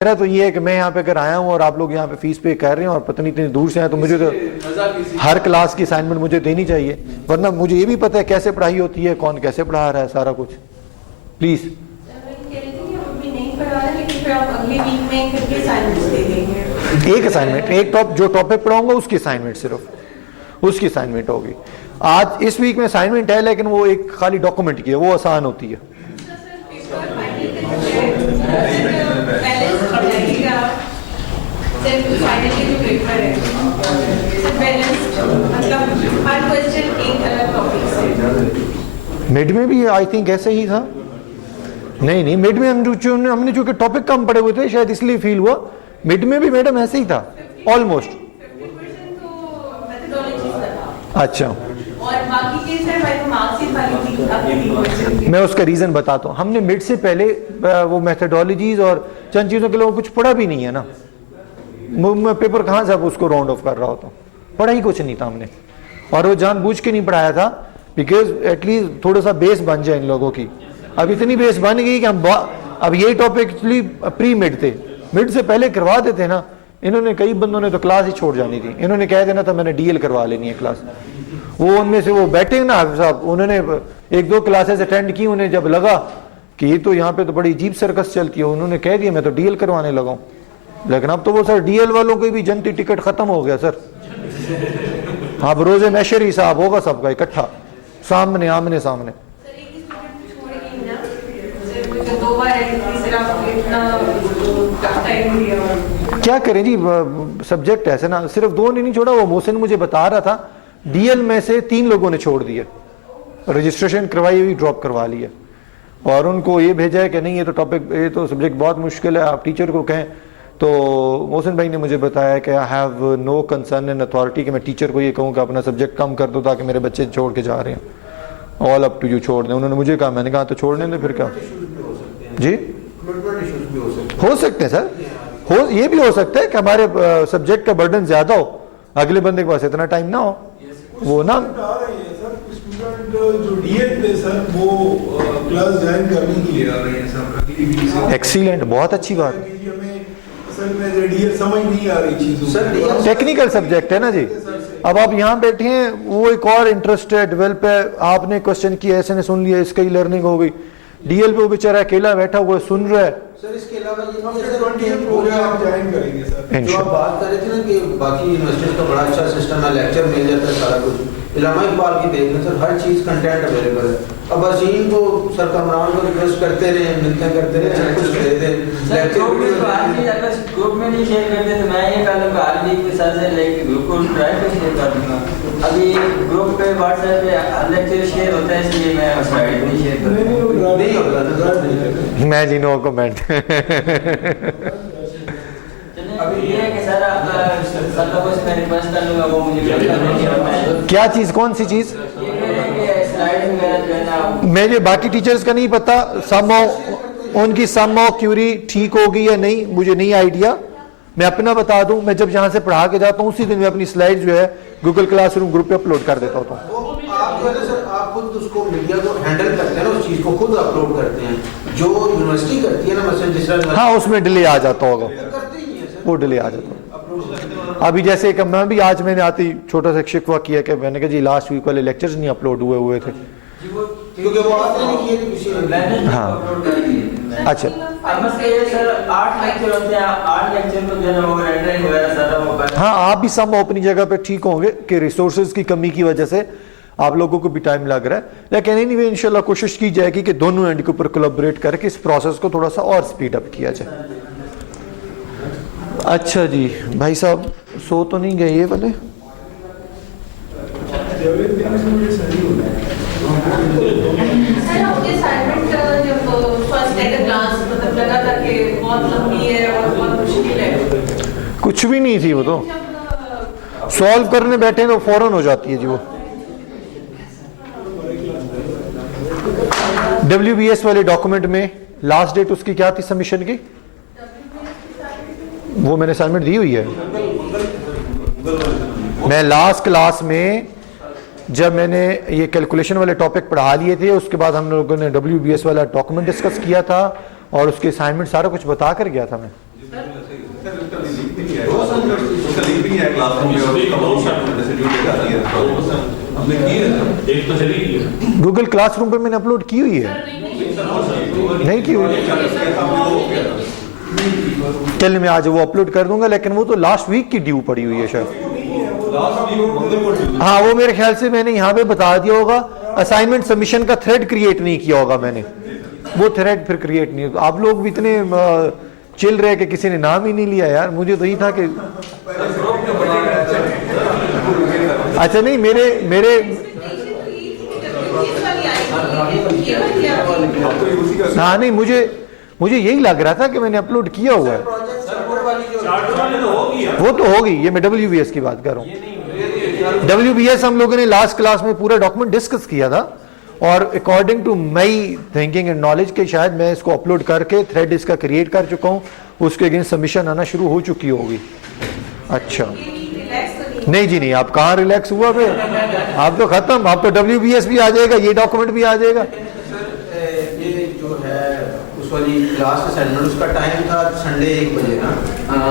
میرا تو یہ ہے کہ میں یہاں پہ اگر آیا ہوں اور آپ لوگ یہاں پہ فیس پے کر رہے ہیں اور پتہ نہیں اتنی دور سے ہیں تو مجھے تو ہر کلاس کی اسائنمنٹ مجھے دینی چاہیے، ورنہ مجھے یہ بھی پتہ ہے کیسے پڑھائی ہوتی ہے، کون کیسے پڑھا رہا ہے، سارا کچھ. پلیز ایک اسائنمنٹ، ایک جو ٹاپک پڑھاؤں گا اس کی اسائنمنٹ، صرف اس کی اسائنمنٹ ہوگی. آج اس ویک میں اسائنمنٹ ہے لیکن وہ ایک خالی ڈاکومنٹ کی ہے، وہ آسان ہوتی ہے. مڈ میں بھی آئی تھنک ایسے ہی تھا. نہیں مڈ میں ہم نے چونکہ ٹاپک کم پڑے ہوئے تھے شاید اس لیے فیل ہوا. مڈ میں بھی میڈم ایسے ہی تھا آلموسٹ. اچھا میں اس کا ریزن بتاتا ہوں. ہم نے مڈ سے پہلے وہ میتھڈالوجیز اور چند چیزوں کے لیے کچھ پڑھا بھی نہیں ہے نا. میں پیپر کہاں سے اب اس کو راؤنڈ آف کر رہا ہوتا ہوں، پڑھا ہی کچھ نہیں تھا ہم نے. اور وہ جان بوجھ کے نہیں پڑھایا تھا بیکاز ایٹ لیسٹ تھوڑا سا بیس بن جائے ان لوگوں کی. اب اتنی بیس بن گئی کہ ہم اب یہ ٹاپک ایکچولی پری مڈ تھے، مڈ سے پہلے کروا دیتے نا. انہوں نے کئی بندوں نے تو کلاس ہی چھوڑ جانی تھی. انہوں نے کہہ دینا تھا میں نے ڈی ایل کروا لینی ہے کلاس. وہ ان میں سے وہ بیٹھے نا حافظ صاحب، انہوں نے ایک دو کلاسز اٹینڈ کی، انہیں جب لگا کہ یہ تو یہاں پہ تو بڑی عجیب سرکس چلتی ہے، انہوں نے کہہ دیا میں تو ڈی ایل کروانے لگا ہوں. لیکن اب تو وہ سر ڈی ایل والوں کی بھی جنتی ٹکٹ ختم ہو گیا سر. اب روز محشر حساب ہوگا سب کا اکٹھا سامنے آمنے سامنے. کیا کریں جی، سبجیکٹ ایسے نا. صرف دو نے نہیں چھوڑا، وہ محسن مجھے بتا رہا تھا ڈی ایل میں سے 3 لوگوں نے چھوڑ دیا، رجسٹریشن کروائی ہوئی ڈراپ کروا لیا، اور ان کو یہ بھیجا ہے کہ نہیں یہ تو ٹاپک، یہ تو سبجیکٹ بہت مشکل ہے، آپ ٹیچر کو کہیں. تو محسن بھائی نے مجھے بتایا کہ I have no concern and authority کہ میں ٹیچر کو یہ کہوں کہ اپنا سبجیکٹ کم کر دو تاکہ میرے بچے چھوڑ کے جا رہے ہیں. آل اپ ٹو یو، چھوڑ دیں. انہوں نے مجھے کہا، میں نے کہا تو چھوڑنے دیں پھر کیا. جی ہو سکتے ہیں سر، یہ بھی ہو سکتا ہے کہ ہمارے سبجیکٹ کا برڈن زیادہ ہو، اگلے بندے کے پاس اتنا ٹائم نہ ہو. وہ نا ایکسیلنٹ، بہت اچھی بات. ٹیکنیکل سبجیکٹ ہے نا جی. اب آپ یہاں بیٹھے ہیں، وہ ایک اور انٹرسٹ ہے، ڈیولپ ہے. آپ نے کوشچن کیا، ایسے نے سن لیا، اس کی لرننگ ہو گئی. ڈی ایل پہ وہ بیچارہ اکیلا بیٹھا ہوا سن رہا ہے. سر اس کے علاوہ جو آپ بات کر رہے تھے نا کہ باقی یونیورسٹیز کا بڑا اچھا سسٹم ہے، لیکچر مل جاتا ہے سارا کچھ. علامہ اقبال کی دیکھ لیں سر، ہر چیز کنٹینٹ اویلیبل ہے. اب عظیم کو سر کامران کو ریکویسٹ کرتے رہے، ملتے کرتے رہے، سب کچھ دے دیں. گروپ میں نہیں شیئر کرتے تو میں یہ کہوں گا عالمی کے ساتھ سے لے کے گروپ کو ڈرائیو پہ شیئر کر دوں گا. ابھی گروپ پہ واٹس ایپ پہ ہر لیکچر شیئر ہوتا ہے، اس لیے میں سلائڈ نہیں شیئر کرتا. نہیں ہوتا میں جی نو کمنٹ. کیا چیز، کون سی چیز؟ مجھے باقی ٹیچرز کا نہیں پتا، ان کی سمہاؤ کیوری ٹھیک ہوگی یا نہیں مجھے نہیں آئیڈیا. میں اپنا بتا دوں، میں جب یہاں سے پڑھا کے جاتا ہوں اسی دن میں اپنی سلائڈ جو ہے گوگل کلاس روم گروپ پہ اپلوڈ کر دیتا ہوتا ہوں. آپ خود اس کو میڈیا کو ہینڈل کرتے ہیں نا، اس چیز کو خود اپلوڈ کرتے ہیں. جو یونیورسٹی کرتی ہے نا مثلا جس طرح، ہاں اس میں ڈیلے آ جاتا ہوگا، وہ ڈیلے آ جاتا ہوگا. ابھی جیسے کہ میں بھی آج میں نے آتی چھوٹا سا ایک شکوہ کیا کہ میں نے کہا جی لاسٹ ویک والے لیکچرز نہیں اپلوڈ ہوئے تھے. کیونکہ وہ آتے نہیں کیے کسی نے. ہاں اچھا. ہاں آپ بھی سم اپنی جگہ پہ ٹھیک ہوں گے کہ ریسورسز کی کمی کی وجہ سے آپ لوگوں کو بھی ٹائم لگ رہا ہے. لیکن اینی وے انشاءاللہ کوشش کی جائے گی کہ دونوں اینڈ کے اوپر کولیبریٹ کر کے اس پروسیس کو تھوڑا سا اور سپیڈ اپ کیا جائے. اچھا جی بھائی صاحب سو تو نہیں گئے یہ والے؟ کچھ بھی نہیں تھی، وہ تو سالو کرنے بیٹھے تو فوراً ہو جاتی ہے جی. وہ ڈبلیو بی ایس والے ڈاکومنٹ میں لاسٹ ڈیٹ اس کی کیا تھی سبمیشن کی؟ وہ میں نے اسائنمنٹ دی ہوئی ہے. میں لاسٹ کلاس میں جب میں نے یہ کیلکولیشن والے ٹاپک پڑھا لیے تھے، اس کے بعد ہم لوگوں نے ڈبلیو بی ایس والا ڈاکومنٹ ڈسکس کیا تھا اور اس کے اسائنمنٹ سارا کچھ بتا کر گیا تھا. میں गूगल क्लास रूम पे मैंने अपलोड की हुई है, नहीं की हुई। चलिए मैं आज वो अपलोड कर दूंगा, लेकिन वो तो लास्ट वीक की ड्यू पड़ी हुई है शायद। हाँ वो मेरे ख्याल से मैंने यहाँ पे बता दिया होगा, असाइनमेंट सबमिशन का थ्रेड क्रिएट नहीं किया होगा मैंने, वो थ्रेड फिर क्रिएट नहीं। आप लोग भी इतने चिल रहे कि किसी ने नाम ही नहीं लिया यार, मुझे तो यही था कि अच्छा नहीं मेरे हाँ नहीं मुझे यही लग रहा था कि मैंने अपलोड किया हुआ है। वो तो होगी, ये मैं WBS की बात कर रहा हूँ। WBS हम लोगों ने लास्ट क्लास में पूरा डॉक्यूमेंट डिस्कस किया था, और according to my thinking and knowledge के शायद मैं इसको अपलोड करके थ्रेड इसका क्रिएट कर चुका हूँ, उसके अगेंस्ट सबमिशन आना शुरू हो चुकी होगी। अच्छा नहीं जी नहीं, आप कहाँ रिलैक्स हुआ फिर, आप तो खत्म, आप तो WBS भी आ जाएगा, ये डॉक्यूमेंट भी आ जाएगा। ये जो है उस वाली लास्ट असाइनमेंट उसका टाइम था संडे 1 बजे ना,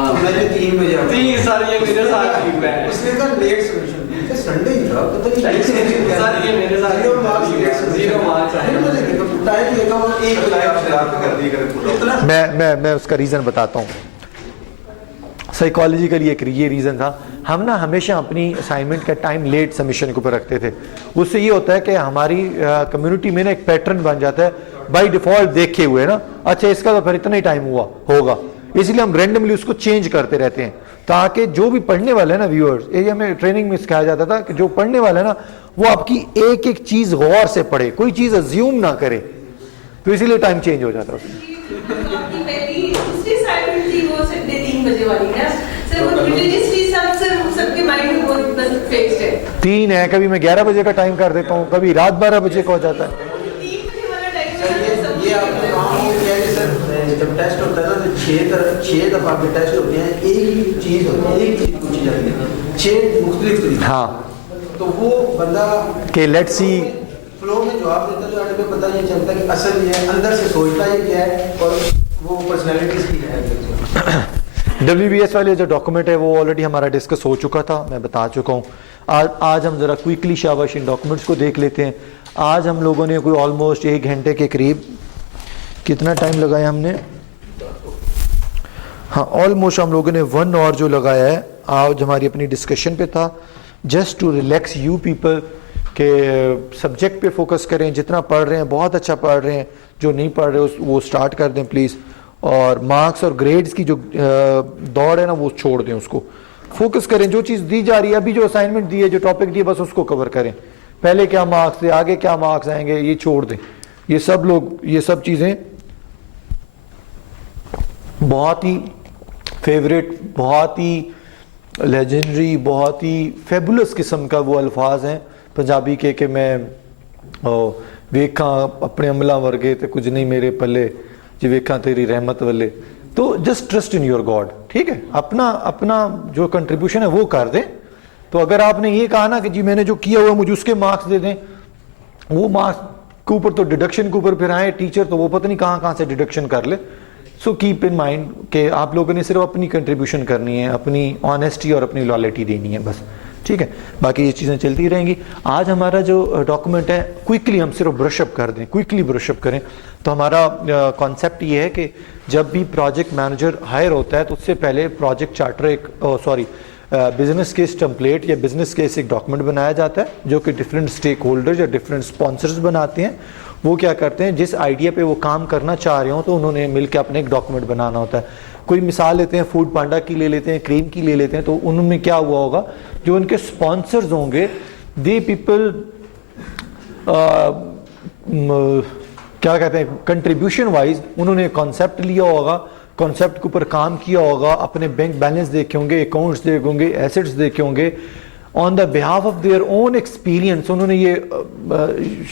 तो मैंने 3 बजे उसने कहा लेट सबमिशन, संडे ही था पता नहीं सर, ये मेरे साथ 0 मार्क्स आए, मुझे टाइम देखा वो 1 बजे। मैं उसका रीजन बताता हूँ। साइकोलॉजिकली एक ये रीज़न था, हम ना हमेशा अपनी असाइनमेंट का टाइम लेट सबमिशन के ऊपर रखते थे। उससे ये होता है कि हमारी कम्युनिटी में ना एक पैटर्न बन जाता है बाय डिफ़ॉल्ट देखे हुए ना, अच्छा इसका तो फिर इतना ही टाइम हुआ होगा, इसलिए हम रैंडमली उसको चेंज करते रहते हैं, ताकि जो भी पढ़ने वाले हैं ना व्यूअर्स, ये हमें ट्रेनिंग में सिखाया जाता था कि जो पढ़ने वाले हैं ना वो आपकी एक एक चीज़ गौर से पढ़े, कोई चीज़ अज्यूम ना करे, तो इसीलिए टाइम चेंज हो जाता है। तीन है, कभी मैं 11 बजे का टाइम कर देता हूँ, कभी रात 12 बजे का हो जाता है। ये आपने काम हो गया कि सर जब टेस्ट होता है ना तो 6 दफा के टेस्ट होते हैं, एक ही चीज होती है, एक चीज पूछी जाती है 6 मुख्तलिफ तरीके। हाँ तो वो बंदा कि लेट्स सी फ्लो में जवाब देता जो आगे पता नहीं चलता कि असल ये है, अंदर से सोचता है क्या है, और वो पर्सनैलिटी की है। WBS वाले जो डॉक्यूमेंट है वो ऑलरेडी हमारा डिस्कस हो चुका था, मैं बता चुका हूँ। आज हम ज़रा क्विकली शाबाश इन डॉक्यूमेंट्स को देख लेते हैं। आज हम लोगों ने कोई ऑलमोस्ट 1 घंटे के करीब, कितना टाइम लगाया हमने, हाँ ऑलमोस्ट हम लोगों ने 1 आवर जो लगाया है आज हमारी अपनी डिस्कशन पे था, just to relax you people के सब्जेक्ट पे फोकस करें, जितना पढ़ रहे हैं बहुत अच्छा पढ़ रहे हैं, जो नहीं पढ़ रहे वो स्टार्ट कर दें प्लीज़, और मार्क्स और ग्रेड्स की जो दौड़ है ना वो छोड़ दें, उसको फोकस करें, जो चीज़ दी जा रही है, अभी जो असाइनमेंट दी है, जो टॉपिक दिए, बस उसको कवर करें, पहले क्या मार्क्स थे, आगे क्या मार्क्स आएंगे, ये छोड़ दें। ये सब लोग, ये सब चीज़ें बहुत ही फेवरेट, बहुत ही लेजेंडरी, बहुत ही फेबुलस किस्म का वो अल्फाज हैं पंजाबी के कि मैं वेखा अपने अमला वर्गे तो कुछ नहीं मेरे पल्ले, जी वेखा तेरी रहमत वाले। तो just trust in your God, ठीक है, अपना जो कंट्रीब्यूशन है वो कर दें। तो अगर आपने ये कहा ना कि जी मैंने जो किया हुआ मुझे उसके मार्क्स दे दें, वो मार्क्स के ऊपर तो डिडक्शन के ऊपर फिर आए टीचर, तो वो पता नहीं कहाँ से डिडक्शन कर ले। सो कीप इन माइंड कि आप लोगों ने सिर्फ अपनी कंट्रीब्यूशन करनी है, अपनी ऑनेस्टी और अपनी लॉयल्टी देनी है बस, ठीक है, बाकी ये चीज़ें चलती रहेंगी। आज हमारा जो डॉक्यूमेंट है क्विकली हम सिर्फ ब्रशअप कर दें, क्विकली ब्रशअप करें। तो हमारा कॉन्सेप्ट ये है कि जब भी प्रोजेक्ट मैनेजर हायर होता है तो उससे पहले project charter business case template या बिजनेस केस एक डॉक्यूमेंट बनाया जाता है, जो कि डिफरेंट स्टेक होल्डर्स या डिफरेंट स्पॉन्सर्स बनाते हैं। वो क्या करते हैं, जिस आइडिया पे वो काम करना चाह रहे हो तो उन्होंने मिलकर अपने एक डॉक्यूमेंट बनाना होता है। कोई मिसाल लेते हैं, फूड पांडा की ले लेते हैं, क्रीम की ले लेते हैं, तो उनमें क्या हुआ होगा, जो उनके स्पॉन्सर्स होंगे दे पीपल क्या कहते हैं, कंट्रीब्यूशन वाइज उन्होंने कॉन्सेप्ट लिया होगा, कॉन्सेप्ट के ऊपर काम किया होगा, अपने बैंक बैलेंस देखे होंगे, अकाउंट्स देखे होंगे, एसेट्स देखे होंगे, on the behalf of their own experience उन्होंने ये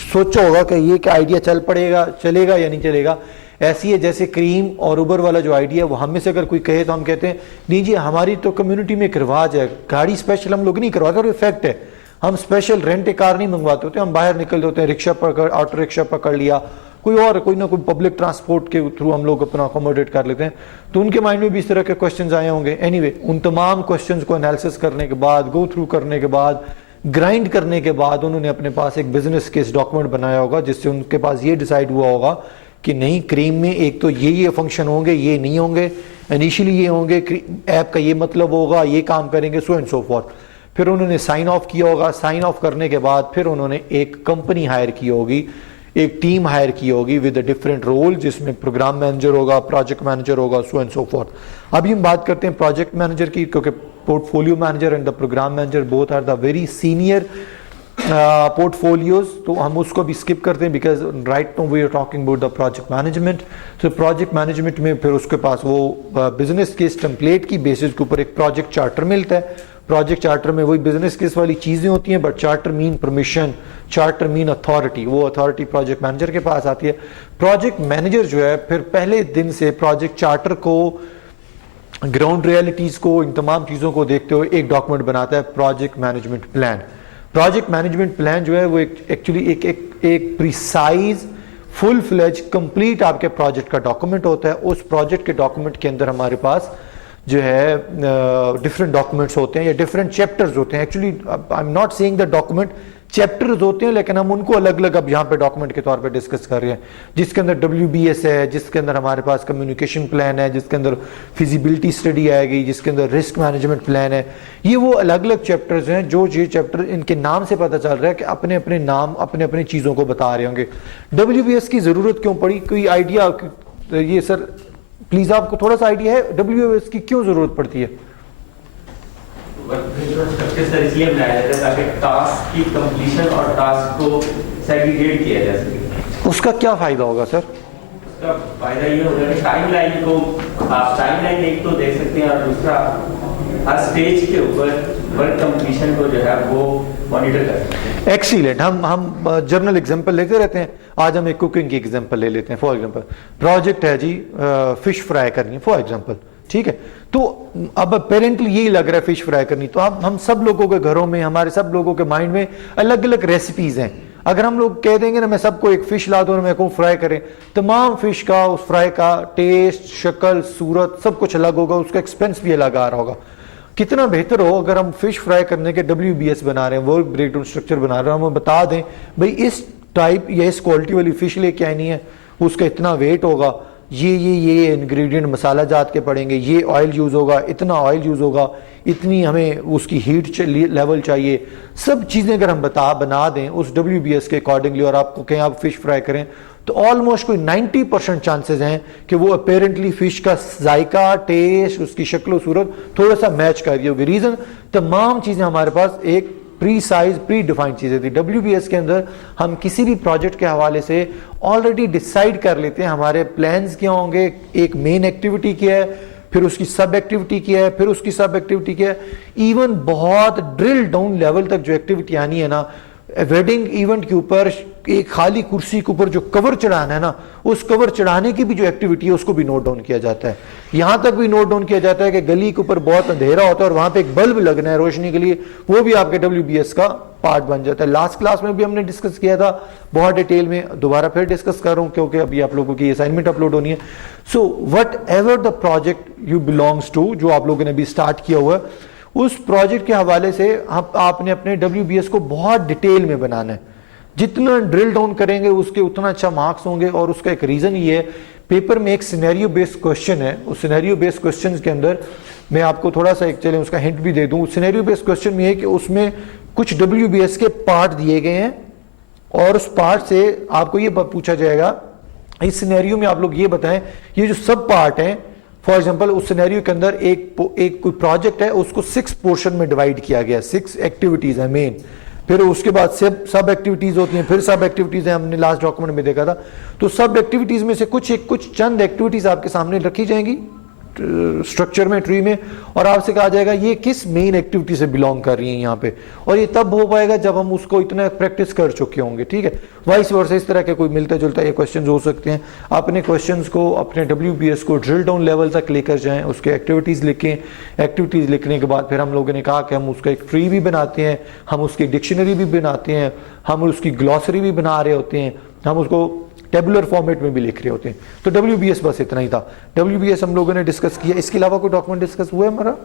सोचा होगा कि ये क्या आइडिया चलेगा या नहीं चलेगा। ऐसी है जैसे क्रीम और उबर वाला जो आइडिया है, वो हम में से अगर कोई कहे तो हम कहते हैं नहीं जी हमारी तो कम्युनिटी में एक रिवाज है, गाड़ी स्पेशल हम लोग नहीं करवाते, और इफेक्ट है, हम स्पेशल रेंट कार नहीं मंगवाते होते, हम बाहर निकल होते हैं, रिक्शा पकड़, ऑटो रिक्शा पकड़ लिया, کوئی نہ کوئی پبلک ٹرانسپورٹ کے تھرو ہم لوگ اپنا اکوموڈیٹ کر لیتے ہیں. تو ان کے مائنڈ میں بھی اس طرح کے کوشچنز آئے ہوں گے. اینی وے ان تمام کوشچنز کو انالیسس کرنے کے بعد, گو تھرو کرنے کے بعد, گرائنڈ کرنے کے بعد انہوں نے اپنے پاس ایک بزنس کیس ڈاکومنٹ بنایا ہوگا جس سے ان کے پاس یہ ڈیسائیڈ ہوا ہوگا کہ نہیں کریم میں ایک تو یہ فنکشن ہوں گے, یہ نہیں ہوں گے, انیشلی یہ ہوں گے, ایپ کا یہ مطلب ہوگا, یہ کام کریں گے, سو اینڈ سو فورتھ. پھر انہوں نے سائن آف کیا ہوگا. سائن آف کرنے کے بعد پھر انہوں نے ایک کمپنی ہائر کی ہوگی, ایک ٹیم ہائر کی ہوگی ود اے ڈفرینٹ رول, جس میں پروگرام مینیجر ہوگا, پروجیکٹ مینیجر ہوگا, سو اینڈ سو فورتھ. ابھی ہم بات کرتے ہیں پروجیکٹ مینیجر کی, کیونکہ portfolio manager and the program manager both are the very senior portfolios. تو ہم اس کو بھی اسکپ کرتے ہیں because right now we are talking about the project management. تو پروجیکٹ مینجمنٹ میں پھر اس کے پاس وہ بزنس کیس ٹیمپلیٹ کی بیسس کے اوپر ایک پروجیکٹ چارٹر ملتا ہے. پروجیکٹ چارٹر میں وہی بزنس کیس والی چیزیں ہوتی ہیں, بٹ چارٹر مین پرمیشن, چارٹر مین اتھارٹی, وہ اتھارٹی پروجیکٹ مینیجر کے پاس آتی ہے. پروجیکٹ مینیجر جو ہے پھر پہلے دن سے پروجیکٹ چارٹر کو, گراؤنڈ ریئلٹیز کو, ان تمام چیزوں کو دیکھتے ہوئے ایک ڈاکومنٹ بناتا ہے, project management plan. Project management plan جو ہے وہ ایکچولی ایک پریسائز, فل فلیج, کمپلیٹ آپ کے پروجیکٹ کا ڈاکومنٹ ہوتا ہے. اس پروجیکٹ کے ڈاکومنٹ کے اندر ہمارے پاس جو ہے ڈفرینٹ ڈاکومنٹس ہوتے ہیں یا ڈفرینٹ چیپٹرز ہوتے ہیں. Actually I am not seeing the document chapters ہوتے ہیں, لیکن ہم ان کو الگ الگ اب یہاں پہ ڈاکومنٹ کے طور پہ ڈسکس کر رہے ہیں, جس کے اندر WBS ہے, جس کے اندر ہمارے پاس کمیونیکیشن پلان ہے, جس کے اندر فیزیبلٹی اسٹڈی آئے گی, جس کے اندر رسک مینجمنٹ پلان ہے. یہ وہ الگ الگ چیپٹرز ہیں جو یہ چیپٹر ان کے نام سے پتہ چل رہا ہے کہ اپنے اپنے نام, اپنے اپنے چیزوں کو بتا رہے ہوں گے. WBS کی ضرورت کیوں پڑی, کوئی آئیڈیا؟ یہ سر پلیز آپ کو تھوڑا سا آئیڈیا ہے WBS کی کیوں ضرورت پڑتی ہے؟ سر اس لیے بنایا جاتا ہے تاکہ ٹاسک کی کمپلیشن اور ٹاسک کو سیگریگیٹ کیا جا سکے. اس کا کیا فائدہ ہوگا سر؟ اس کا فائدہ یہ ہوگا کہ ٹائم لائن کو آپ ٹائم لائن ایک تو دیکھ سکتے ہیں, اور دوسرا ہر اسٹیج کے اوپر ورک کمپلیشن کو جو ہے وہ مانیٹر کر سکتے ہیں. ایکسیلنٹ. ہم جرنل ایگزامپل لیتے رہتے ہیں. آج ہم ایک کوکنگ کی ایگزامپل لے لیتے ہیں. فار ایگزامپل پروجیکٹ ہے جی فش فرائی کرنی ہے, فار ایگزامپل, ٹھیک ہے. تو اب اپیرنٹلی یہی لگ رہا ہے فش فرائی کرنی, تو اب ہم سب لوگوں کے گھروں میں, ہمارے سب لوگوں کے مائنڈ میں الگ الگ ریسیپیز ہیں. اگر ہم لوگ کہہ دیں گے نا میں سب کو ایک فش لا دوں اور میں کو فرائی کریں, تمام فش کا, اس فرائی کا ٹیسٹ, شکل, صورت سب کچھ الگ ہوگا, اس کا ایکسپینس بھی الگ آ رہا ہوگا. کتنا بہتر ہو اگر ہم فش فرائی کرنے کے WBS بنا رہے ہیں, ورک بریک ڈاؤن اسٹرکچر بنا رہے ہیں, ہم بتا دیں بھائی اس ٹائپ یا اس کوالٹی والی فش لے کے آنی ہے, اس کا اتنا ویٹ ہوگا, یہ انگریڈینٹ مسالہ جات کے پڑیں گے, یہ آئل یوز ہوگا, اتنا آئل یوز ہوگا, اتنی ہمیں اس کی ہیٹ لیول چاہیے, سب چیزیں اگر ہم بنا دیں اس WBS کے اکارڈنگلی, اور آپ کو کہیں آپ فش فرائی کریں, تو آلموسٹ کوئی 90% چانسز ہیں کہ وہ اپیرنٹلی فش کا ذائقہ, ٹیسٹ, اس کی شکل و صورت تھوڑا سا میچ کر رہی ہوگی. ریزن تمام چیزیں ہمارے پاس ایک پری سائز, پری ڈیفائنڈ چیزیں تھی. WBS کے اندر ہم کسی بھی پروجیکٹ کے حوالے سے آلریڈی ڈیسائیڈ کر لیتے ہیں ہمارے پلانز کیا ہوں گے, ایک مین ایکٹیویٹی کیا ہے, پھر اس کی سب ایکٹیویٹی کیا ہے, پھر اس کی سب ایکٹیویٹی کیا ہے. ایون بہت ڈرل ڈاؤن لیول تک جو ایکٹیویٹی آنی ہے نا, ویڈنگ ایونٹ کے اوپر ایک خالی کرسی کے اوپر جو کور چڑھانا ہے نا, اس کور چڑھانے کی بھی جو ایکٹیویٹی ہے اس کو بھی نوٹ ڈاؤن کیا جاتا ہے. یہاں تک بھی نوٹ ڈاؤن کیا جاتا ہے کہ گلی کے اوپر بہت اندھیرا ہوتا ہے اور وہاں پہ ایک بلب لگنا ہے روشنی کے لیے, وہ بھی آپ کے WBS کا پارٹ بن جاتا ہے. لاسٹ کلاس میں بھی ہم نے ڈسکس کیا تھا بہت ڈیٹیل میں, دوبارہ پھر ڈسکس کر رہا ہوں کیونکہ ابھی آپ لوگوں کی اسائنمنٹ اپلوڈ ہونی ہے. So whatever the project you belongs to, جو آپ لوگوں نے بھی اسٹارٹ کیا ہوا ہے, اس پروجیکٹ کے حوالے سے آپ نے اپنے WBS کو بہت ڈیٹیل میں بنانا ہے. جتنا ڈرل ڈاؤن کریں گے اس کے اتنا اچھا مارکس ہوں گے. اور اس کا ایک ریزن یہ ہے, پیپر میں ایک سینیریو بیسڈ کوسچن ہے, اس سینیریو بیسڈ کوسچن کے اندر میں آپ کو تھوڑا سا ایک چلیں اس کا ہنٹ بھی دے دوں. سینیریو بیسڈ کوسچن میں یہ ہے کہ اس میں کچھ WBS کے پارٹ دیے گئے ہیں, اور اس پارٹ سے آپ کو یہ پوچھا جائے گا اس سینیریو میں آپ لوگ یہ بتائیں یہ جو سب پارٹ ہیں, فار ایگزامپل اس سینیریو کے اندر ایک کوئی پروجیکٹ ہے, اس کو 6 پورشن میں ڈیوائڈ کیا گیا, 6 ایکٹیویٹیز ہیں مین, پھر اس کے بعد سب ایکٹیویٹیز ہوتی ہیں, پھر سب ایکٹیویٹیز ہیں, ہم نے لاسٹ ڈاکومنٹ میں دیکھا تھا. تو سب ایکٹیویٹیز میں سے کچھ چند ایکٹیویٹیز آپ کے سامنے رکھی جائیں گی اسٹرکچر میں, ٹری میں, اور آپ سے کہا جائے گا یہ کس مین ایکٹیویٹی سے بلانگ کر رہی ہیں یہاں پہ, اور یہ تب ہو پائے گا جب ہم اس کو اتنا پریکٹس کر چکے ہوں گے. ٹھیک ہے, وائس ورسا اس طرح کے کوئی ملتا جلتا یہ کوشچنز ہو سکتے ہیں. اپنے کوشچنز کو, اپنے WBS کو ڈرل ڈاؤن لیول تک لے کر جائیں, اس کے ایکٹیویٹیز لکھیں. ایکٹیویٹیز لکھنے کے بعد پھر ہم لوگوں نے کہا کہ ہم اس کا ایک ٹری بھی بناتے ہیں, ہم اس کی ڈکشنری بھی بناتے ہیں, ہم اس کی گلوسری بھی بنا رہے ہوتے ہیں, ہم اس کو टेबुलर फॉर्मेट में भी लिख रहे होते हैं. तो WBS बस इतना ही था. WBS हम लोगों ने डिस्कस किया. इसके अलावा कोई डॉक्यूमेंट डिस्कस हुआ है हमारा?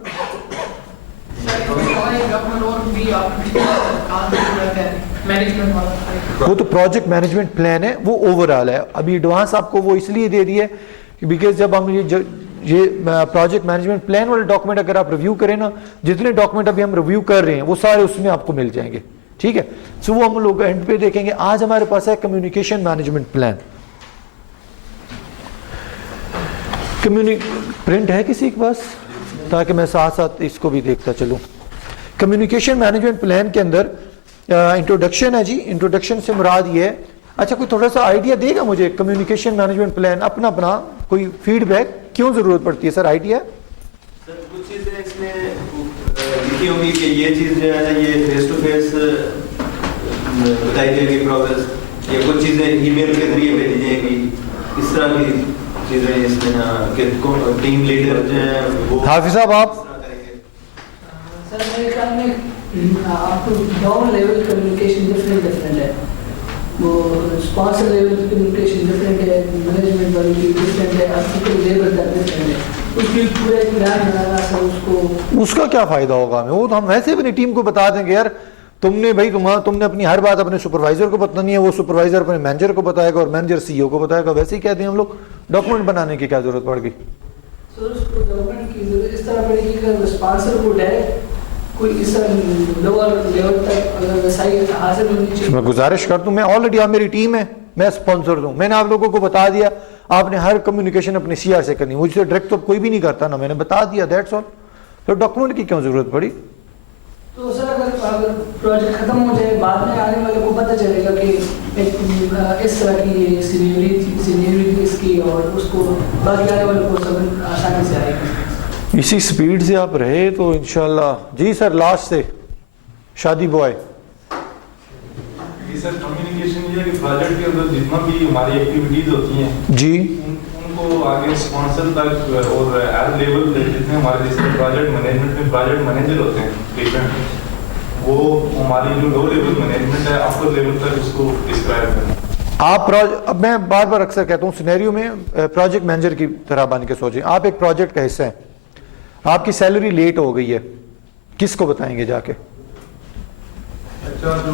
वो तो प्रोजेक्ट मैनेजमेंट प्लान है, वो ओवरऑल है. अभी एडवांस आपको वो इसलिए दे दिए बिकॉज जब हम ये प्रोजेक्ट मैनेजमेंट प्लान वाले डॉक्यूमेंट अगर आप रिव्यू करें ना, जितने डॉक्यूमेंट अभी हम रिव्यू कर रहे हैं वो सारे उसमें आपको मिल जाएंगे. ठीक है, सो वो हम लोग एंड पे देखेंगे. आज हमारे पास है कम्युनिकेशन मैनेजमेंट प्लान. प्रिंट है किसी के पास, ताकि मैं साथ साथ इसको भी देखता चलूं. कम्युनिकेशन मैनेजमेंट प्लान के अंदर इंट्रोडक्शन है जी. इंट्रोडक्शन से मुराद ये है, अच्छा कोई थोड़ा सा आइडिया देगा मुझे कम्युनिकेशन मैनेजमेंट प्लान अपना अपना कोई फीडबैक क्यों जरूरत पड़ती है सर? आइडिया सर कुछ चीजें इसमें लिखी होंगी कि ये चीज जो है ना ये फेस टू फेस बताई जाएगी प्रोग्रेस, ये कुछ चीजें ईमेल के जरिए भेजी जाएंगी, इस तरह की चीजें इसमें कि टीम लीडर जो है वो हाफिज साहब आप सर मेरे ख्याल में आपको डाउन लेवल कम्युनिकेशन डिफरेंट है, वो स्पॉन्सर लेवल की कम्युनिकेशन डिफरेंट है, मैनेजमेंट वाली की डिफरेंट है, आर्टिकल लेवल का डिफरेंट है. उसकी पूरा एक प्लान बनाना सर उसको उसका क्या फायदा होगा हमें? वो तो हम वैसे अपनी टीम को बता देंगे यार तुमने भाई तुमने अपनी हर बात अपने सुपरवाइजर को बतानी है, वो सुपरवाइजर अपने मैनेजर को बताएगा और मैनेजर CEO को बताएगा. वैसे ही कहते हैं हम लोग, डॉक्यूमेंट बनाने की क्या जरूरत पड़ गई? सर उसको डॉक्यूमेंट की जरूरत इस तरह पड़ेगी कि स्पॉन्सर को डायरेक्ट कोई इस लोअर लेवल तक अगर वसाइल हासिल होनी चाहिए. मैं गुजारिश कर दूं, मैं ऑलरेडी, आप मेरी टीम है, मैं स्पॉन्सर दूं, मैंने आप लोगों को बता दिया, आपने हर कम्युनिकेशन अपने CR से करनी, मुझसे डायरेक्ट तो कोई भी नहीं करता ना, मैंने बता दिया, दैट्स ऑल. तो डॉक्यूमेंट की क्यों जरूरत पड़ी? तो सर अगर प्रोजेक्ट खत्म हो जाए बाद में आने वाले को पता चलेगा कि एक इस तरह की सीनियरिटी इसकी और उसको बाकी आने वाले को समझ आसानी से आएगी. इसी स्पीड से आप रहे तो इंशाल्लाह. जी सर, लास्ट से शादी बॉय. जी सर, कम्युनिकेशन ये है कि प्रोजेक्ट के अंदर जितना भी हमारी एक्टिविटीज होती हैं जी उनको आगे स्पॉन्सर तक और हर लेवल पे जितने हमारे जैसे प्रोजेक्ट मैनेजमेंट में प्रोजेक्ट मैनेजर होते हैं डिफरेंट, वो हमारी जो लो लेवल मैनेजमेंट है अपर लेवल तक उसको डिस्क्राइब करना. आप अब मैं बार बार अक्सर कहता हूँ सिनेरियो में प्रोजेक्ट मैनेजर की तरह बन के सोचें. आप एक प्रोजेक्ट का हिस्सा है, आपकी सैलरी लेट हो गई है, किसको बताएंगे जाके? अच्छा, जो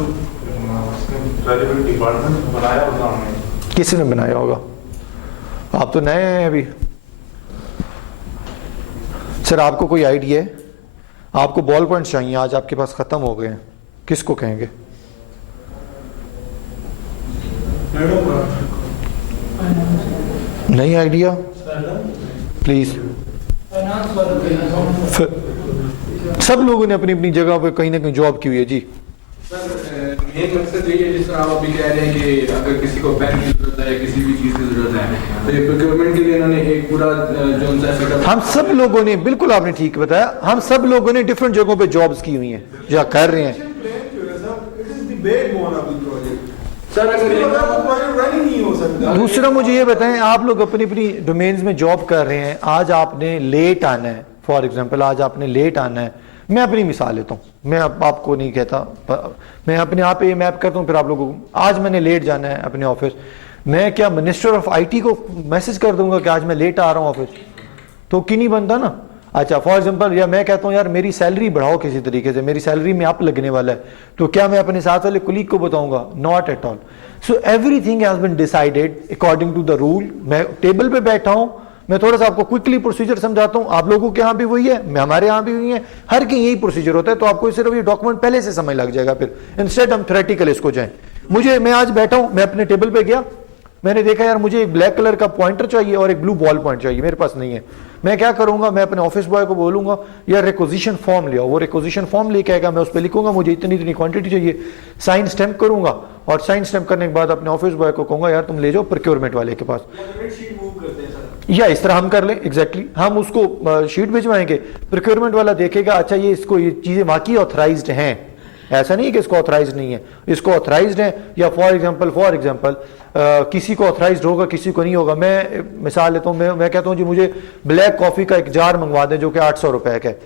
रेलेवेंट डिपार्टमेंट बनाया होगा हमने, किसी ने बनाया होगा, आप तो नए हैं अभी. सर आपको कोई आइडिया है? आपको बॉल पॉइंट चाहिए, आज आपके पास खत्म हो गए हैं, किसको कहेंगे? नहीं आइडिया प्लीज. सब लोगों ने अपनी अपनी जगह पे कहीं ना कहीं जॉब की हुई है जी. मेन मकसद यही है जिस तरह आप अभी कह रहे हैं कि अगर किसी को पेन की जरूरत है, किसी भी चीज की जरूरत है, तो ये प्रोक्योरमेंट के लिए इन्होंने एक पूरा जो उनका सेटअप, हम सब लोगों ने, बिल्कुल आपने ठीक बताया, हम सब लोगों ने डिफरेंट जगहों पे जॉब्स की हुई हैं या कर रहे हैं. सर अगर नहीं हो सकता. दूसरा मुझे ये बताएं, आप लोग अपनी अपनी डोमेन्स में जॉब कर रहे हैं, आज आपने लेट आना है, फॉर एग्जांपल आज आपने लेट आना है. मैं अपनी मिसाल लेता हूँ, मैं आपको नहीं कहता, मैं अपने आप ये मैप करता हूँ, फिर आप लोगों को, आज मैंने लेट जाना है अपने ऑफिस, मैं क्या मिनिस्टर ऑफ IT को मैसेज कर दूंगा कि आज मैं लेट आ रहा हूँ ऑफिस? तो कि नहीं बनता ना. अच्छा फॉर एग्जांपल, या मैं कहता हूँ यार मेरी सैलरी बढ़ाओ किसी तरीके से, मेरी सैलरी में अप लगने वाला है, तो क्या मैं अपने साथ वाले कुलीग को बताऊंगा? Not at all. So everything has been decided according to the rule. मैं टेबल पे बैठा हूँ, मैं थोड़ा सा आपको क्विकली प्रोसीजर समझाता हूँ, आप लोगों के यहाँ भी वही है, मैं हमारे यहाँ भी वही है, हर के यही प्रोसीजर होता है, तो आपको सिर्फ ये डॉक्यूमेंट पहले से समझ लग जाएगा. फिर इंस्टेड हम थ्योरेटिकल इसको जाएं. मैं आज बैठा हूँ, मैं अपने टेबल पे गया, मैंने देखा यार मुझे एक ब्लैक कलर का पॉइंटर चाहिए और एक ब्लू बॉल पॉइंट चाहिए, मेरे पास नहीं है. मैं क्या करूंगा, मैं अपने ऑफिस बॉय को बोलूंगा यार रिक्वेजिशन फॉर्म ले आओ, वो रिक्वेजिशन फॉर्म लेके आएगा, मैं उस पर लिखूंगा मुझे इतनी इतनी क्वांटिटी चाहिए, साइन स्टैम्प करूंगा, और साइन स्टैम्प करने के बाद अपने ऑफिस बॉय को कहूंगा यार तुम ले जाओ प्रोक्योरमेंट वाले के पास, या इस तरह हम कर लें. एग्जैक्टली हम उसको शीट भिजवाएंगे, प्रोक्योरमेंट वाला देखेगा अच्छा ये इसको ये चीजें वाकई ऑथराइज्ड हैं, ऐसा नहीं है कि इसको ऑथराइज नहीं है, इसको ऑथराइज्ड है. या फॉर एग्जांपल किसी को ऑथराइज्ड होगा किसी को नहीं होगा. मैं मिसाल लेता हूँ, मैं कहता हूँ जी मुझे ब्लैक कॉफी का एक जार मंगवा दें जो कि 800 रुपए का है.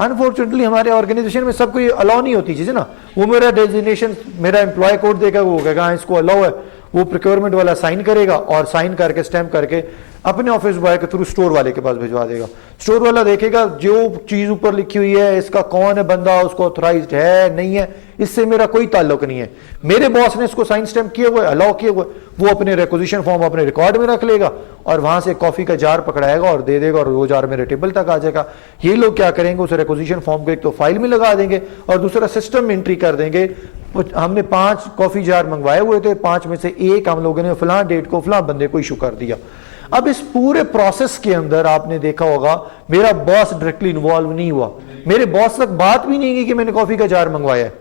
अनफॉर्चुनेटली हमारे ऑर्गेनाइजेशन में सबको ये अलाउ नहीं होती चीजें ना, वो मेरा डेजिग्नेशन मेरा एम्प्लॉय कोड देगा, वो कहेगा हाँ इसको अलाउ है, وہ प्रोक्योरमेंट वाला साइन करेगा और साइन करके स्टैम्प करके अपने ऑफिस बॉय के थ्रू स्टोर वाले के पास भिजवा देगा। स्टोर वाला देखेगा जो चीज ऊपर लिखी हुई है, इसका कौन है बंदा, उसको ऑथराइज्ड है नहीं है, इससे मेरा कोई ताल्लुक नहीं है। मेरे बॉस ने इसको साइन स्टैम्प किया हुआ है, अलाउ किया हुआ है, वो अपने रिक्वेजिशन फॉर्म अपने रिकॉर्ड में रख लेगा और वहां से कॉफी का जार पकड़ाएगा और दे देगा और वो जार मेरे टेबल तक आ जाएगा। ये लोग क्या करेंगे, उस रिक्वेजिशन फॉर्म को एक तो फाइल में लगा देंगे और दूसरा सिस्टम में एंट्री कर देंगे। हमने 5 कॉफी जार मंगवाए हुए थे, 5 में से एक हम लोगों ने फलां डेट को फलां बंदे को इशू कर दिया। अब इस पूरे प्रोसेस के अंदर आपने देखा होगा मेरा बॉस डायरेक्टली इन्वॉल्व नहीं हुआ, मेरे बॉस तक बात भी नहीं की कि मैंने कॉफी का जार मंगवाया है,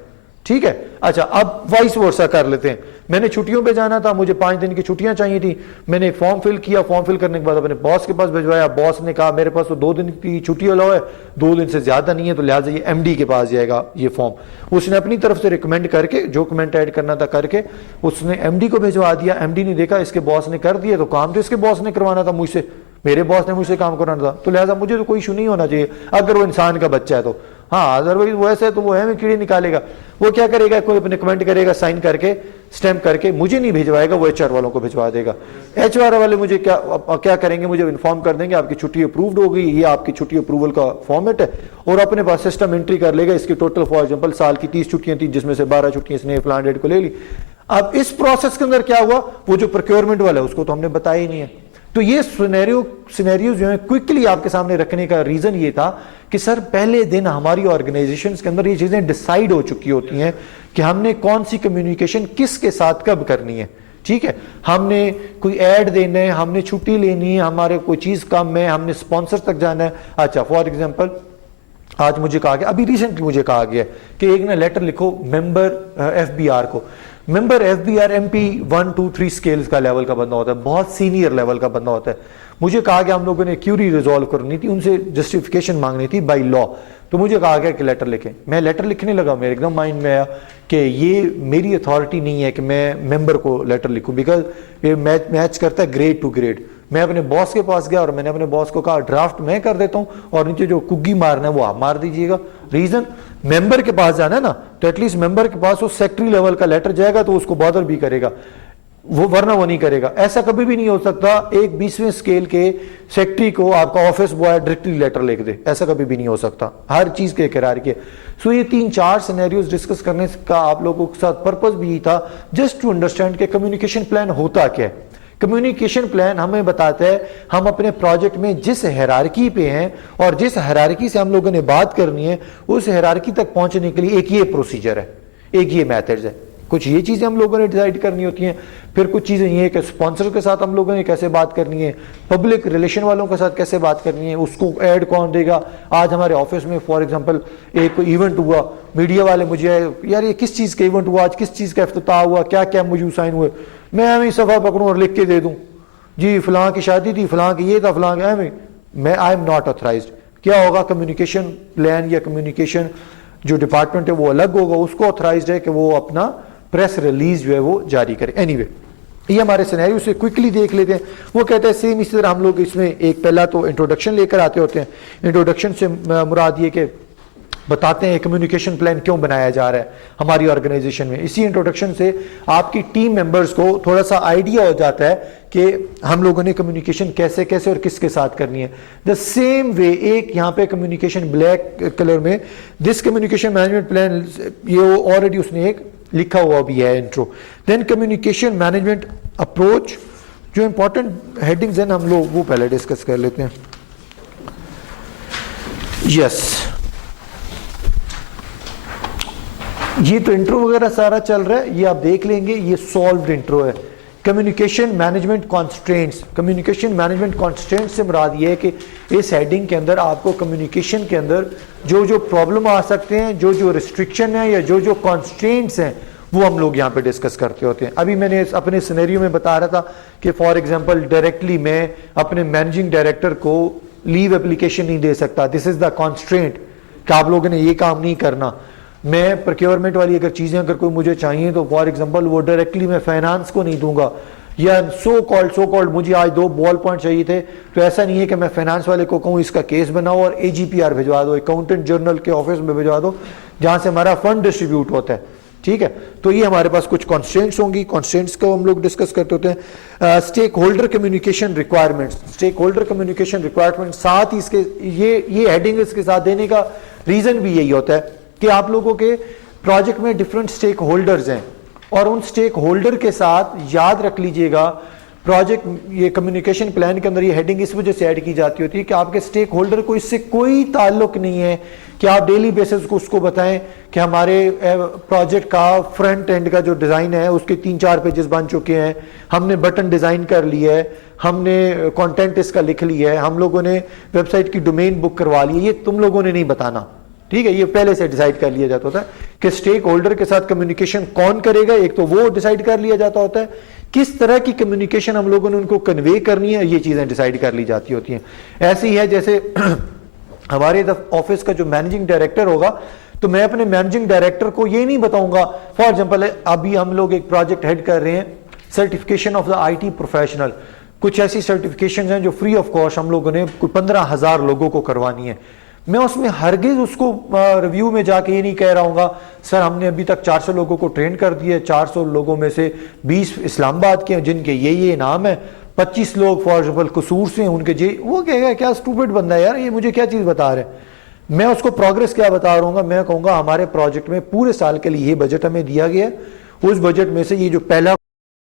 ठीक है। अच्छा, अब वाइस वर्सा कर लेते हैं। मैंने छुट्टियों पे जाना था, मुझे 5 दिन की छुट्टियां चाहिए थी, मैंने एक फॉर्म फिल किया, फॉर्म फिल करने के बाद अपने बॉस के पास भिजवाया। बॉस ने कहा मेरे पास तो 2 दिन की छुट्टी अलाउ है, 2 दिन से ज्यादा नहीं है, तो लिहाजा ये एमडी के पास जाएगा ये फॉर्म। उसने अपनी तरफ से रिकमेंड करके जो कमेंट ऐड करना था करके उसने एमडी को भिजवा दिया। एमडी ने देखा इसके बॉस ने कर दिया, तो काम तो इसके बॉस ने करवाना था मुझसे, मेरे बॉस ने मुझसे काम कराना था, तो लिहाजा मुझे तो कोई इशू नहीं होना चाहिए अगर वो इंसान का बच्चा है तो। हाँ, अदरवाइज वो ऐसे है तो वो है में कीड़े निकालेगा। वो क्या करेगा, कोई अपने कमेंट करेगा, साइन करके स्टैम्प करके मुझे नहीं भिजवाएगा, वो एचआर वालों को भिजवा देगा। एचआर वाले मुझे क्या करेंगे, मुझे इन्फॉर्म कर देंगे आपकी छुट्टी अप्रूव्ड हो गई, ये आपकी छुट्टी अप्रूवल का फॉर्मेट है, और अपने पास सिस्टम एंट्री कर लेगा इसकी टोटल फॉर एग्जांपल साल की 30 छुट्टियां थी जिसमें से 12 छुट्टियां इसने प्लान डेट को ले ली। अब इस प्रोसेस के अंदर क्या हुआ, वो जो प्रोक्योरमेंट वाला है उसको तो हमने बताया ही नहीं है। तो ये सिनेरियो जो है क्विकली आपके सामने रखने का रीजन ये था कि सर पहले दिन हमारी ऑर्गेनाइजेशन के अंदर ये चीजें डिसाइड हो चुकी होती हैं कि हमने कौन सी कम्युनिकेशन किसके साथ कब करनी है, ठीक है। हमने कोई ऐड देना है, हमने छुट्टी लेनी है, हमारे कोई चीज कम है, हमने स्पॉन्सर तक जाना है। अच्छा, फॉर एग्जांपल आज मुझे कहा गया, अभी रिसेंटली मुझे कहा गया कि एक ना लेटर लिखो मेंबर एफबीआर को। मेंबर एफबीआर एमपी 1 2 3 स्केल्स का लेवल का बंदा होता है, बहुत सीनियर लेवल का बंदा होता है। मुझे कहा गया हम लोगों ने क्यूरी रिजॉल्व करनी थी, उनसे जस्टिफिकेशन मांगनी थी बाय लॉ, तो मुझे कहा गया कि लेटर लिखें। मैं लेटर लिखने लगा, मेरे एकदम माइंड में आया कि ये मेरी अथॉरिटी नहीं है कि मैं मेंबर को लेटर लिखूं, बिकॉज ये मैच करता है ग्रेड टू ग्रेड। मैं अपने बॉस के पास गया और मैंने अपने बॉस को कहा ड्राफ्ट मैं कर देता हूं और नीचे जो कुग्गी मारना है वो आप मार दीजिएगा। रीजन, मेंबर के पास जाना है ना, तो एटलीस्ट मेंबर के पास वो सेक्रेटरी लेवल का लेटर जाएगा तो उसको बॉदर भी करेगा, वो वरना वो नहीं करेगा। ऐसा कभी भी नहीं हो सकता एक 20वें स्केल के सेक्रेटरी को आपका ऑफिस बॉय डायरेक्टली लेटर लिख दे, ऐसा कभी भी नहीं हो सकता, हर चीज के करार के। सो ये 3-4 सिनेरियोस डिस्कस करने का आप लोगों के साथ पर्पस भी था जस्ट टू अंडरस्टैंड कि कम्युनिकेशन प्लान होता क्या है। कम्युनिकेशन प्लान हमें बताता है हम अपने प्रोजेक्ट में जिस हायरार्की पे हैं और जिस हायरार्की से हम लोगों ने बात करनी है उस हायरार्की तक पहुंचने के लिए एक ये प्रोसीजर है, एक ये मेथड्स है। कुछ ये चीजें हम लोगों ने डिसाइड करनी होती हैं, फिर कुछ चीजें ये है कि स्पॉन्सर के साथ हम लोगों ने कैसे बात करनी है, पब्लिक रिलेशन वालों के साथ कैसे बात करनी है, उसको ऐड कौन देगा। आज हमारे ऑफिस में फॉर एग्जांपल एक इवेंट हुआ, मीडिया वाले मुझे यार ये किस चीज का इवेंट हुआ, आज किस चीज का इफ्तिताह हुआ, क्या क्या मुझे साइन हुए, मैं हमें सफा पकड़ूं और लिख के दे दूं जी फलां की शादी थी, फलां की ये था, फलां के हमें, मैं आई एम नॉट ऑथराइज्ड। क्या होगा, कम्युनिकेशन प्लान या कम्युनिकेशन जो डिपार्टमेंट है वो अलग होगा, उसको ऑथराइज्ड है कि वो अपना प्रेस रिलीज जो है वो जारी करे। एनीवे, ये हमारे सिनेरियो से क्विकली देख लेते हैं। वो कहते हैं सेम इसी तरह हम लोग इसमें एक पहला तो इंट्रोडक्शन लेकर आते होते हैं। इंट्रोडक्शन से मुराद ये कि बताते हैं कम्युनिकेशन प्लान क्यों बनाया जा रहा है हमारी ऑर्गेनाइजेशन में। इसी इंट्रोडक्शन से आपकी टीम मेंबर्स को थोड़ा सा आइडिया हो जाता है कि हम लोगों ने कम्युनिकेशन कैसे कैसे और किसके साथ करनी है। द सेम वे एक यहाँ पे कम्युनिकेशन ब्लैक कलर में दिस कम्युनिकेशन मैनेजमेंट प्लान, ये ऑलरेडी उसने एक लिखा हुआ भी है intro. Then communication management approach, जो इंपॉर्टेंट हेडिंग्स हैं हम लोग वो पहले डिस्कस कर लेते हैं। यस, ये तो इंट्रो वगैरह सारा चल रहा है, ये आप देख लेंगे, ये सॉल्व्ड इंट्रो है। Communication management constraints, communication management constraints से मुराद ये है कि इस हेडिंग के अंदर आपको कम्युनिकेशन के अंदर जो जो प्रॉब्लम आ सकते हैं, जो जो रिस्ट्रिक्शन है या जो जो कॉन्स्ट्रेंट्स हैं वो हम लोग यहाँ पे डिस्कस करते होते हैं। अभी मैंने अपने सिनेरियो में बता रहा था कि फॉर एग्जांपल डायरेक्टली मैं अपने मैनेजिंग डायरेक्टर को लीव एप्लीकेशन नहीं दे सकता, दिस इज द कॉन्स्ट्रेंट कि आप लोगों ने ये काम नहीं करना। मैं प्रोक्योरमेंट वाली अगर चीजें अगर कोई मुझे चाहिए तो फॉर एग्जांपल वो डायरेक्टली मैं फाइनेंस को नहीं दूंगा, या सो कॉल्ड मुझे आज 2 बॉल पॉइंट चाहिए थे, तो ऐसा नहीं है कि मैं फाइनेंस वाले को कहूँ इसका केस बनाओ और AGPR भिजवा दो, अकाउंटेंट जनरल के ऑफिस में भिजवा दो जहां से हमारा फंड डिस्ट्रीब्यूट होता है। ٹھیک ہے. تو یہ ہمارے پاس کچھ کانسٹرینٹس ہوں گی, کانسٹرینٹس کو ہم لوگ ڈسکس کرتے ہوتے ہیں. Stake holder communication requirements, stake holder communication requirement ساتھ ہی اس کے یہ ہیڈنگ اس کے ساتھ دینے کا ریزن بھی یہی ہوتا ہے کہ آپ لوگوں کے پروجیکٹ میں ڈفرینٹ اسٹیک ہولڈرز ہیں, اور ان اسٹیک ہولڈر کے ساتھ یاد رکھ لیجئے گا پروجیکٹ یہ کمیونیکیشن پلان کے اندر یہ ہیڈنگ اس وجہ سے ایڈ کی جاتی ہوتی ہے کہ آپ کے اسٹیک ہولڈر کو اس سے کوئی تعلق نہیں ہے کہ آپ ڈیلی بیسس کو اس کو بتائیں کہ ہمارے پروجیکٹ کا فرنٹ اینڈ کا جو ڈیزائن ہے اس کے 3-4 پیجز بن چکے ہیں, ہم نے بٹن ڈیزائن کر لیا ہے, ہم نے کانٹینٹ اس کا لکھ لیا ہے, ہم لوگوں نے ویب سائٹ کی ڈومین بک کروا لی ہے. یہ تم لوگوں نے نہیں بتانا, ٹھیک ہے. یہ پہلے سے ڈیسائیڈ کر لیا جاتا ہوتا ہے کہ اسٹیک ہولڈر کے ساتھ کمیونیکیشن کون کرے گا, ایک تو وہ ڈیسائیڈ کر لیا جاتا ہوتا ہے, کس طرح کی کمیونیکیشن ہم لوگوں نے ان کو کنوے کرنی ہے, یہ چیزیں ڈیسائیڈ کر لی جاتی ہوتی ہیں. ایسے ہی ہے جیسے ہمارے آفس کا جو مینیجنگ ڈائریکٹر ہوگا تو میں اپنے مینیجنگ ڈائریکٹر کو یہ نہیں بتاؤں گا, فار ایگزامپل ابھی ہم لوگ ایک پروجیکٹ ہیڈ کر رہے ہیں certification of the I T professional, کچھ ایسی سرٹیفکیشن ہیں جو فری آف کاسٹ ہم لوگوں نے 15,000 لوگوں کو کروانی ہے. میں اس میں ہرگز اس کو ریویو میں جا کے یہ نہیں کہہ رہا ہوں گا سر ہم نے ابھی تک 400 لوگوں کو ٹرین کر دیا ہے, 400 لوگوں میں سے 20 اسلام آباد کے ہیں جن کے یہ نام ہے, 25 لوگ فار ایگزامپل قصور سے ہیں ان کے جی, وہ کہے گا کیا اسٹوپڈ بندہ ہے یار, یہ مجھے کیا چیز بتا رہا ہے. میں اس کو پروگریس کیا بتا رہا ہوں گا, میں کہوں گا ہمارے پروجیکٹ میں پورے سال کے لیے یہ بجٹ ہمیں دیا گیا ہے, اس بجٹ میں سے یہ جو پہلا